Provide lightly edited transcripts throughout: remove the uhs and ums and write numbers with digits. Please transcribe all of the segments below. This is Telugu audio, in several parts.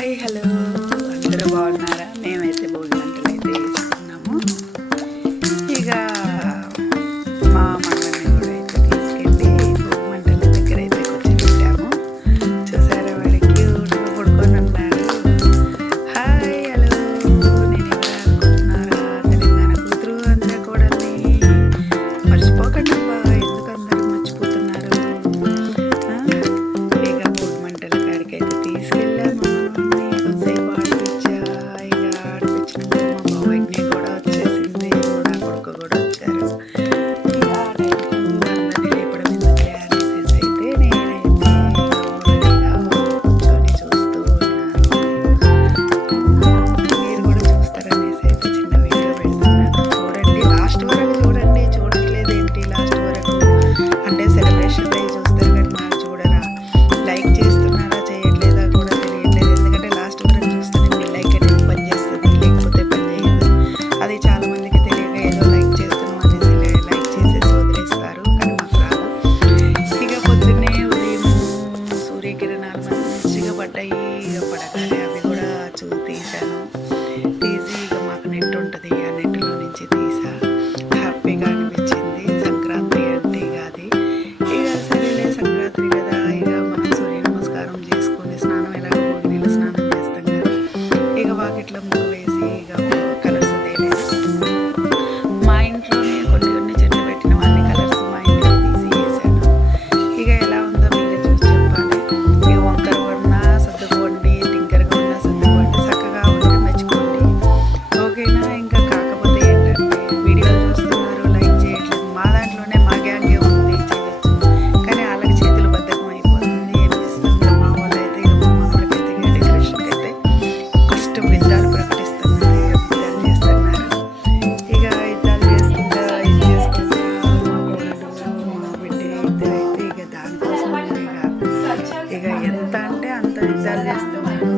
హాయ్ హలో అందరూ బాగున్నారా? మేమైతే భోగి మంటలు అయితే వేసుకున్నాము. ఇక మా మనల్ని కూడా అయితే తీసుకెళ్ళి భోగి మంటల దగ్గర అయితే కూర్చోబెట్టాము. చూసారా వాడికి పడుకొని ఉన్నాడు. హాయ్ హలో, నేను ఎవరు అనుకుంటున్నారా? తెలంగాణ కూతురు అంతా కూడాని మర్చిపోకండి అబ్బా, ఎందుకు అందరూ మర్చిపోతున్నారు? ఇక భోగి మంటల కాడికి అయితే తీసుకెళ్ళాము. పడగానే అవి కూడా తీసాను. తీసి ఇక మాకు నెట్ ఉంటుంది, ఆ నెట్లో నుంచి తీసా. హ్యాపీగా అనిపించింది. సంక్రాంతి అంటే ఇక అది ఇక సరేలే సంక్రాంతి కదా, ఇక మనం సూర్య నమస్కారం చేసుకొని స్నానం ఎలాగో భోగి నీళ్ళు స్నానం చేస్తాం కదా, ఇక వాకిట్లో ముగ్గు వేసి ఇక కలర్స్ తేలేదు. మా ఇంట్లోనే కొన్ని చెట్లు పెట్టిన అన్ని కలర్స్ మా ఇంట్లో తీసి వేసాను. ఇక ఎలా ఉందో మీరే చూసి చెప్పాలి. ఇక వంకర ఉన్నా సర్దుకోండి, టింకరగా ఉన్నా సర్దుకోండి, చక్కగా ఉంటే మెచ్చుకోండి. ఓకేనా? ఇంకా కాకపోతే ఏంటంటే వీడియోలు చూస్తున్నారు, లైక్ చేయట్లేదు. మా దాంట్లోనే మా గ్యాంగే ఉంది, చేయొచ్చు. కానీ వాళ్ళకి చేతులు బద్ధకం అయిపోతుంది. ఏం చేస్తుంది మా వాళ్ళు అయితే ఇక మా మనకైతే ఇక డెకరేషన్కి అయితే ఫస్ట్ యుద్ధాలు ప్రకటిస్తున్నారు, యుద్ధాలు చేస్తున్నారు. ఇక యుద్ధాలు చేసుకుంటా ఇది చేసుకుంటా మా కోడలు మా బిడ్డ ఇద్దరైతే ఇక దానికోసం ఇక ఎంత అంటే అంత యుద్ధాలు చేస్తున్నారు.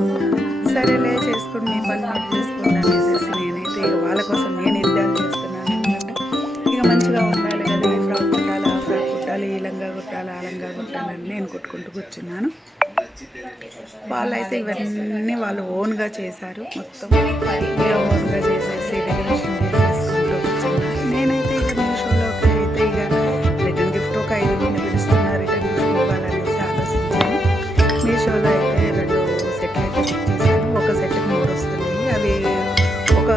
సరేలే చేసుకుని మీ పని మీరు చేసుకుని అనేసి నేనైతే ఇక వాళ్ళ కోసం నేను యుద్ధాలు చేస్తున్నాను. ఎందుకంటే ఇక మంచిగా ఉండాలి కదా, ఈ ఫ్రాక్ కుట్టాలి, ఆ ఫ్రాక్ కుట్టాలి, ఈ లంగా కుట్టాలి, ఆ లంగా కుట్టాలని నేను కుట్టుకుంటూ కూర్చున్నాను. వాళ్ళైతే ఇవన్నీ వాళ్ళు ఓన్గా చేశారు. మొత్తం ఇక ఓన్గా చేసేసి డెకరేషన్ చేసేసుకుంటూ కూర్చున్నారు. నేనైతే ఇక మీషోలోకి అయితే ఇక రిటర్న్ గిఫ్ట్ ఒక 5 మంది పిలుస్తున్నారు, రిటర్న్ గిఫ్ట్ ఇవ్వాలనేసి ఆలోచించాను. మీషోలో అయితే 2 సెట్లు అయితే బుక్ చేశాను. ఒక సెట్కి 3 వస్తున్నాయి. అవి ఒక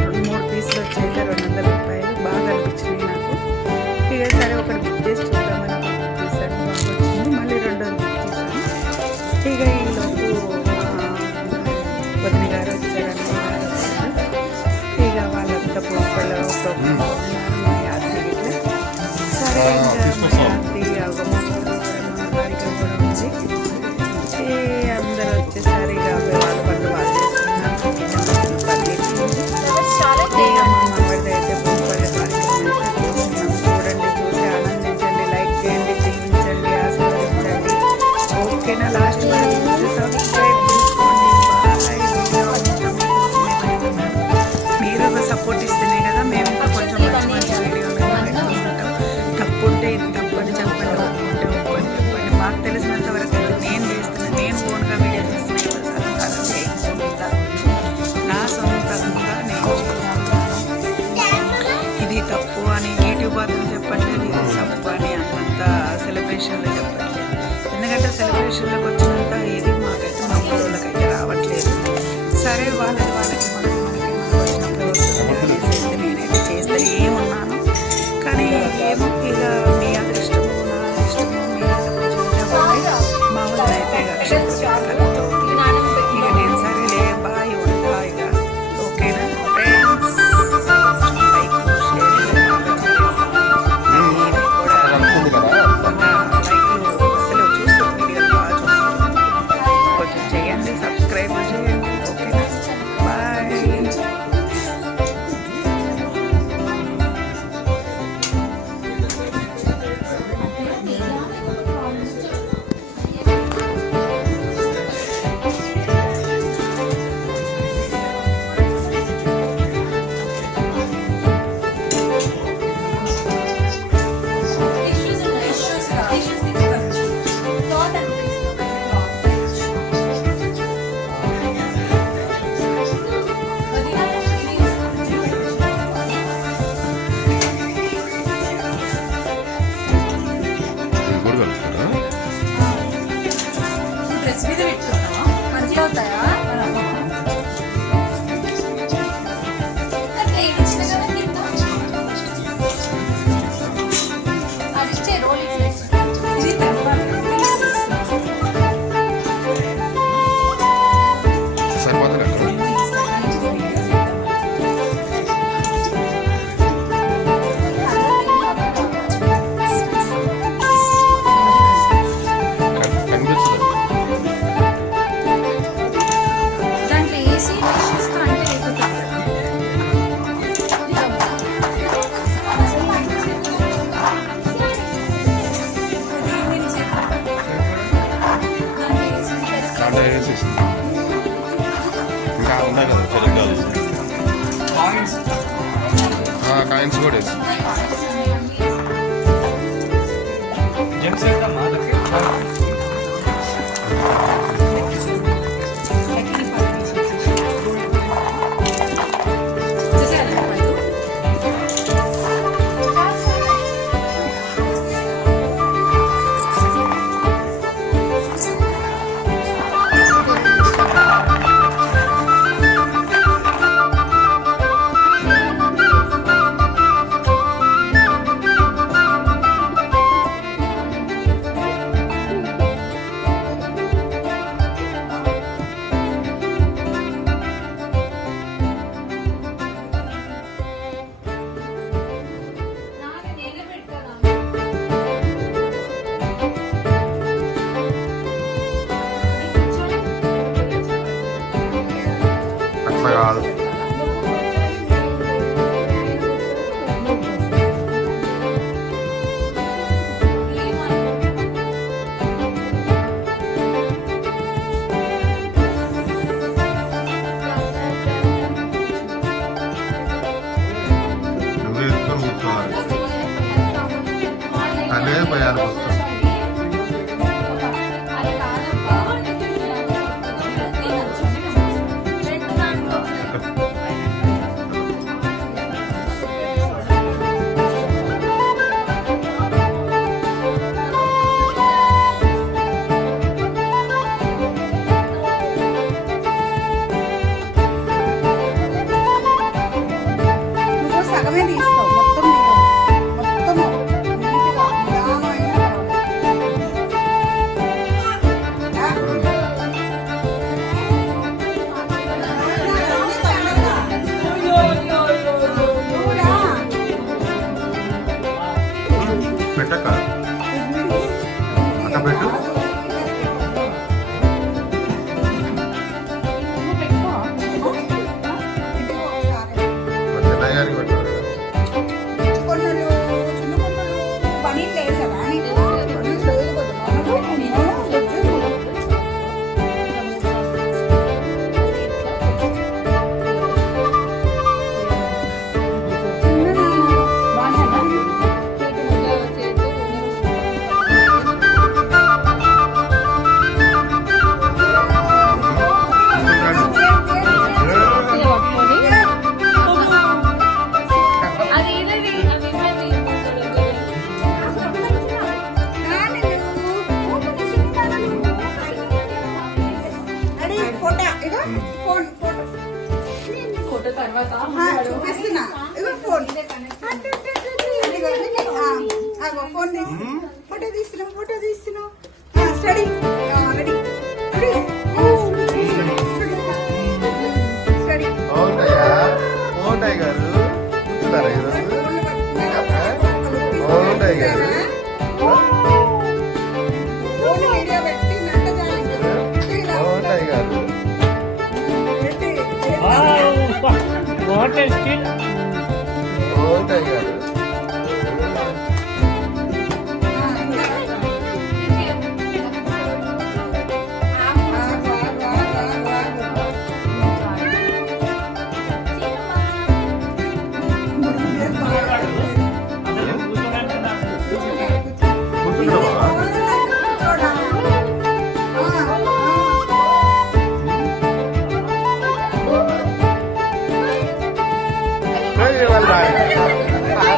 2-3 పీసులు వచ్చాయి, 200 రూపాయలు. బాగా అనిపించినాయి నాకు. ఇక సరే ఒకటి బుక్ చేసి చూద్దామని ఒకటి బుక్ చేశాను, బాగా వచ్చింది. మళ్ళీ 2వ బుక్ చేశాను. ఇక ఈలోపు వదిన గారు వచ్చారని ఇక వాళ్ళంతా పూపళ్ళ ప్రోగ్రాంలో ఉన్నారు. మా యాత్రి ఇట్లా సరే ఇంకా మా యాత్రి వారికి కూడా ఉంది. అందరూ వచ్చేసరి ఇక వాళ్ళ పనులు వాళ్ళు చేస్తున్నారు. ఇక మా మామిడిది అయితే పూపళ్ళ కార్యక్రమం అయితే చూస్తున్నాం. చూడండి, చూసి ఆనందించండి, లైక్ చేయండి, జీవించండి, ఆశీర్వదించండి. ఓకేనా? లాస్ట్ వరకు చూసి సబ్స్క్రైబ్ చేసుకోండి. మీరు ఒక సపోర్ట్ ఇస్తేనే కదా మేము ఇంకా కొంచెం మంచి వీడియోలు పెడుతూ ఉంటాం. తప్పు ఉంటే ఇది తప్పని చెప్పండి, ఒప్పుకుంటే ఒప్పుకొని చెప్పండి. మాకు తెలిసినంత వరకు అయితే నేను చేస్తున్నాను, నేను ఓన్గా వీడియో చేస్తున్నా. ఎవరు సహకారం చేయకుండా నా సొంతంగా నేను చేస్తున్నాను. ఇది తప్పు అని యూట్యూబ్ అతను చెప్పట్లేదు, ఇది తప్పు అని అంత సెలబ్రేషన్లో చెప్పట్లేదు. ఎందుకంటే సెలబ్రేషన్లోకి వచ్చినంత ఇది మాకైతే మా ఊళ్ళకైతే రావట్లేదు. సరే వాళ్ళకి మనకి వచ్చినప్పుడు వస్తుంది అనేసి అయితే నేనైతే చేస్తూనే ఉన్నాను. కానీ ఏమో ఇక మీ అదృష్టము నా అదృష్టము మీ కొంచెం చెప్పండి. మా వాళ్ళు అయితే కలుగుతూ ఉంది. ఇక నేను సరేలే బాయ్ ఉంటా ఇక. ఓకేనా ఫ్రెండ్స్? లైక్ షేర్ బాగా చేయండి. కూడా లైక్లు అసలు చూస్తాను, వీడియోలు బాగా చూస్తాను. కొంచెం చేయండి, సబ్స్క్రైబ్ చేయండి. ఓకేనా? మంచిగా అవుతాయా? అది ఇచ్చే రోల్ ఇది సరిపోతుంది అక్కడ. కనిపిస్తుంది. దాంట్లో వేసి ఇస్తా అంటే అయిపోతుంది కదా. దాంట్లో వేసేసింది. ఇంకా ఉన్నాయి కదా చెరగ్గాలు. కాయిన్స్ కూడా వేసి అట్లా కాదు. నువ్వు ఎత్తుకొని కూర్చోవాలి. అదే భయానికి వస్తుంది. నువ్వు సగమే తీస్తావు, మొత్తం తీయవు. మొత్తము నీట్గా నిదానమైన పెట్టక అట్ట పెట్టు. చెన్నై గారికి పెట్టారు కదా. కొండలు చిన్న కొండలు పని లేదు కదా నీకు పని లేదు కదా ఫోటో తర్వాత చూపిస్తున్నా ఇగో ఫోన్ ఫోన్ ఫోటో తీస్తున్నావు ఫోటో తీస్తున్నావు స్టడీ రెడీ స్టడీ బాగుంటాయా? బాగుంటాయి గారు. కూర్చున్నారా ఈరోజు? బాగుంటాయి గారు. ఫోన్ వీడియో పెట్టి బాగుంటాయి గారు. బాగుంటాయి గారు. కూర్చున్నావా? వాళ్ళు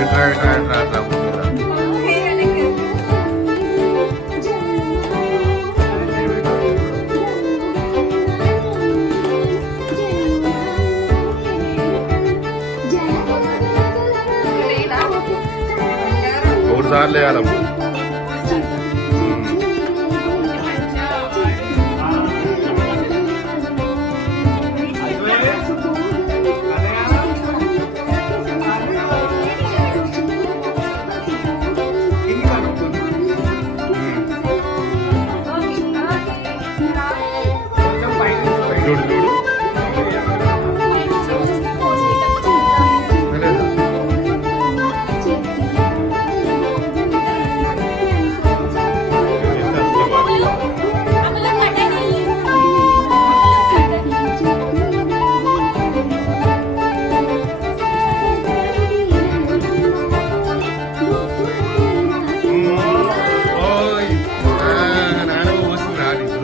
ఇట్రా ఇట్రా ఇట్రా ఇట్రా కూర్చురా. ఒకటి సార్లు వేయాలమ్మ. చూడు చూడు ఓయ్ నాన్న పోసింది రా నీకు.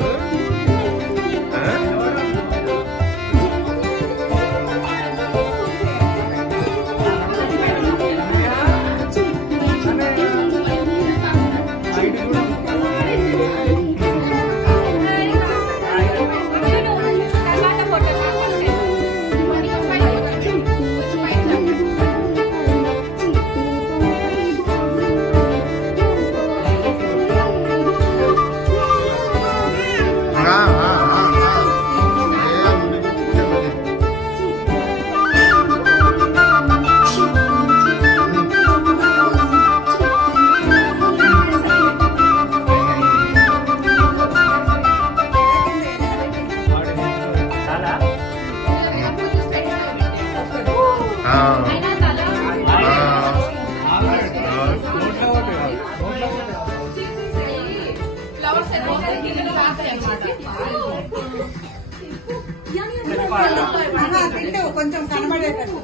కొంచెం కనబడేటట్టు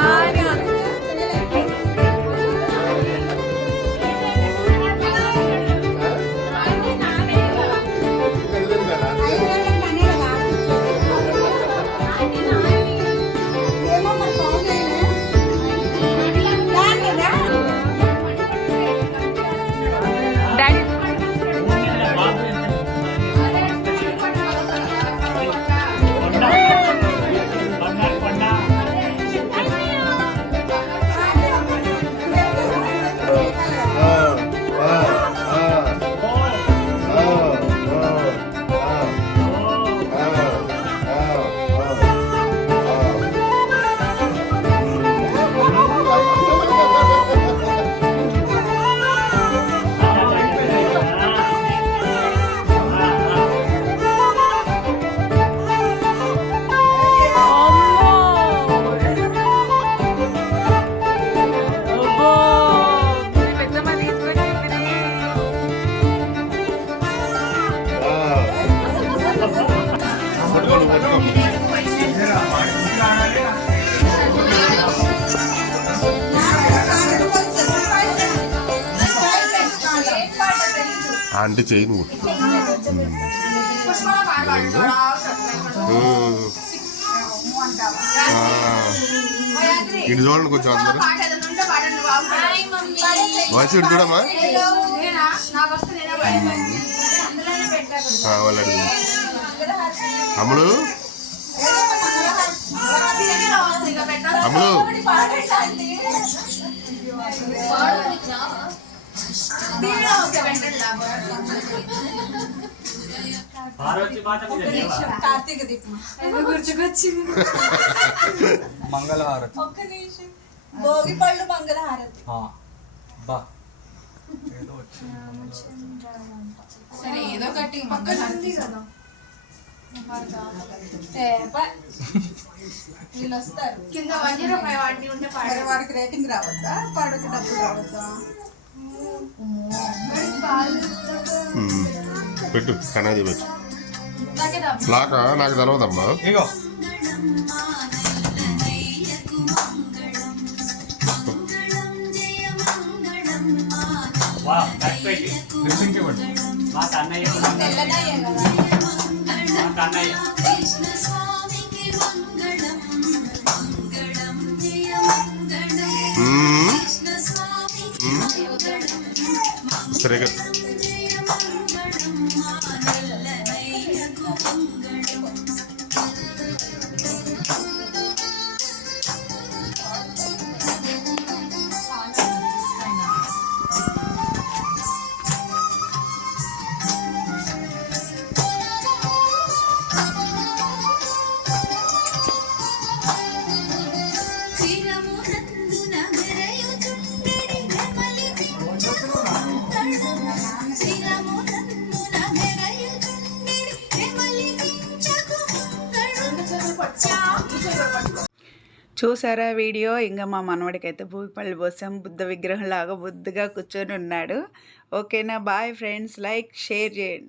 Ay, అంటే చేయి నువ్వు ఇటు చూడండి కొంచెం అందరూ వయసు ఇటు చూడమ్మా వాళ్ళు అడుగు అమ్ములు అమ్ములు కార్తీక దీపం మంగళహారతి ఒక్క నిమిషం భోగి పళ్ళు మంగళహారతి బా సరే ఏదో ఒకటి మంగళహారతి కదా వీళ్ళు వస్తారు కింద 105 వాటి ఉంటే మరి వాడికి రేటింగ్ రావద్దా పాడుకి డబ్బులు రావద్దా పెట్టు కనాది పెట్టు లాకా నాకు తెలవదమ్మా ఇగో లిప్సింగ్ ఇవ్వండి మా కన్నయ్య తెల్లనయ్యే కదా మా కన్నయ్య సరే చూసారా వీడియో? ఇంకా మా మనవడికైతే భూమిపల్లి పోసాం. బుద్ధ విగ్రహం లాగా బుద్ధిగా కూర్చొని ఉన్నాడు. ఓకేనా? బాయ్ ఫ్రెండ్స్, లైక్ షేర్ చేయండి.